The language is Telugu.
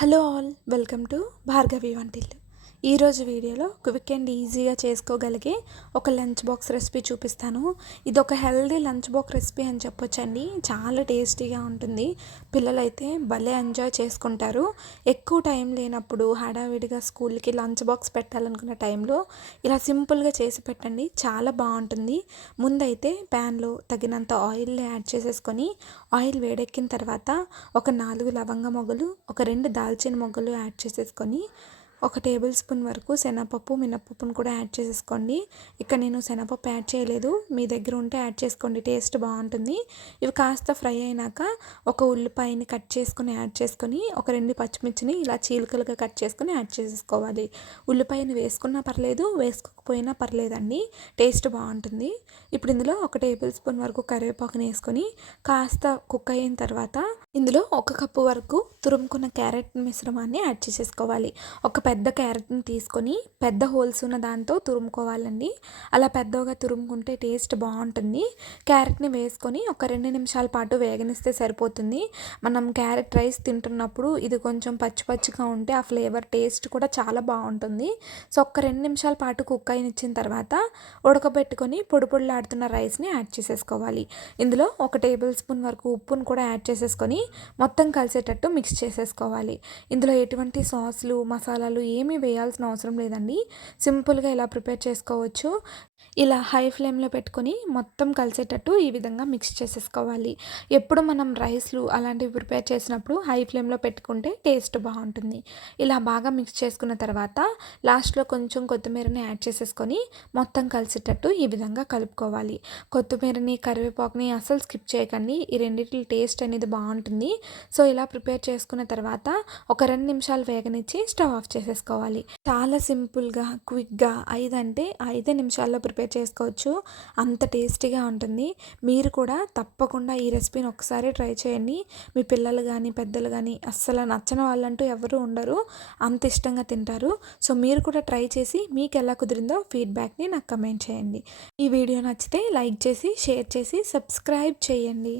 Hello all welcome to Bhargavi వంటిల్లు. ఈరోజు వీడియోలో క్విక్ అండ్ ఈజీగా చేసుకోగలిగే ఒక లంచ్ బాక్స్ రెసిపీ చూపిస్తాను. ఇది ఒక హెల్దీ లంచ్ బాక్స్ రెసిపీ అని చెప్పొచ్చండి. చాలా టేస్టీగా ఉంటుంది. పిల్లలైతే భలే ఎంజాయ్ చేసుకుంటారు. ఎక్కువ టైం లేనప్పుడు హడావిడిగా స్కూల్కి లంచ్ బాక్స్ పెట్టాలనుకున్న టైంలో ఇలా సింపుల్గా చేసి పెట్టండి. చాలా బాగుంటుంది. ముందైతే ప్యాన్లో తగినంత ఆయిల్ యాడ్ చేసేసుకొని ఆయిల్ వేడెక్కిన తర్వాత ఒక నాలుగు లవంగ మొగ్గలు ఒక రెండు దాల్చిన మొగ్గలు యాడ్ చేసేసుకొని ఒక టేబుల్ స్పూన్ వరకు శనగపప్పు మినపప్పును కూడా యాడ్ చేసేసుకోండి. ఇక్కడ నేను శనగపప్పు యాడ్ చేయలేదు. మీ దగ్గర ఉంటే యాడ్ చేసుకోండి. టేస్ట్ బాగుంటుంది. ఇవి కాస్త ఫ్రై అయినాక ఒక ఉల్లిపాయని కట్ చేసుకొని యాడ్ చేసుకొని ఒక రెండు పచ్చిమిర్చిని ఇలా చీలికలుగా కట్ చేసుకొని యాడ్ చేసేసుకోవాలి. ఉల్లిపాయని వేసుకున్నా పర్లేదు వేసుకోకపోయినా పర్లేదండి. టేస్ట్ బాగుంటుంది. ఇప్పుడు ఇందులో ఒక టేబుల్ స్పూన్ వరకు కరివేపాకుని వేసుకొని కాస్త కుక్ అయిన తర్వాత ఇందులో ఒక కప్పు వరకు తురుముకున్న క్యారెట్ మిశ్రమాన్ని యాడ్ చేసేసుకోవాలి. ఒక పెద్ద క్యారెట్ని తీసుకొని పెద్ద హోల్స్ ఉన్న దాంతో తురుముకోవాలండి. అలా పెద్దగా తురుముకుంటే టేస్ట్ బాగుంటుంది. క్యారెట్ని వేసుకొని ఒక రెండు నిమిషాల పాటు వేగనిస్తే సరిపోతుంది. మనం క్యారెట్ రైస్ తింటున్నప్పుడు ఇది కొంచెం పచ్చి పచ్చిగా ఉంటే ఆ ఫ్లేవర్ టేస్ట్ కూడా చాలా బాగుంటుంది. సో ఒక రెండు నిమిషాల పాటు కుక్ అయినిచ్చిన తర్వాత ఉడకబెట్టుకొని పొడి పొడిలాడుతున్న రైస్ని యాడ్ చేసేసుకోవాలి. ఇందులో ఒక టేబుల్ స్పూన్ వరకు ఉప్పును కూడా యాడ్ చేసేసుకొని మొత్తం కలిసేటట్టు మిక్స్ మిక్స్ చేసేసుకోవాలి. ఇందులో ఎటువంటి సాస్లు మసాలాలు ఏమీ వేయాల్సిన అవసరం లేదండి. సింపుల్గా ఇలా ప్రిపేర్ చేసుకోవచ్చు. ఇలా హై ఫ్లేమ్లో పెట్టుకొని మొత్తం కలిసేటట్టు ఈ విధంగా మిక్స్ చేసేసుకోవాలి. ఎప్పుడు మనం రైస్లు అలాంటివి ప్రిపేర్ చేసినప్పుడు హై ఫ్లేమ్లో పెట్టుకుంటే టేస్ట్ బాగుంటుంది. ఇలా బాగా మిక్స్ చేసుకున్న తర్వాత లాస్ట్లో కొంచెం కొత్తిమీరని యాడ్ చేసేసుకొని మొత్తం కలిసేటట్టు ఈ విధంగా కలుపుకోవాలి. కొత్తిమీరని కరివేపాకుని అసలు స్కిప్ చేయకండి. ఈ రెండింటి టేస్ట్ అనేది బాగుంటుంది. సో ఇలా ప్రిపేర్ చేసుకున్న తర్వాత ఒక రెండు నిమిషాలు వేగనిచ్చి స్టవ్ ఆఫ్ చేసేసుకోవాలి. చాలా సింపుల్గా క్విక్గా ఐదు అంటే ఐదే నిమిషాల్లో ప్రిపేర్ చేసుకోవచ్చు. అంత టేస్టీగా ఉంటుంది. మీరు కూడా తప్పకుండా ఈ రెసిపీని ఒకసారి ట్రై చేయండి. మీ పిల్లలు కానీ పెద్దలు కానీ అస్సలు నచ్చని వాళ్ళంటూ ఎవరు ఉండరు. అంత ఇష్టంగా తింటారు. సో మీరు కూడా ట్రై చేసి మీకు ఎలా కుదిరిందో ఫీడ్బ్యాక్ని నాకు కమెంట్ చేయండి. ఈ వీడియో నచ్చితే లైక్ చేసి షేర్ చేసి సబ్స్క్రైబ్ చేయండి.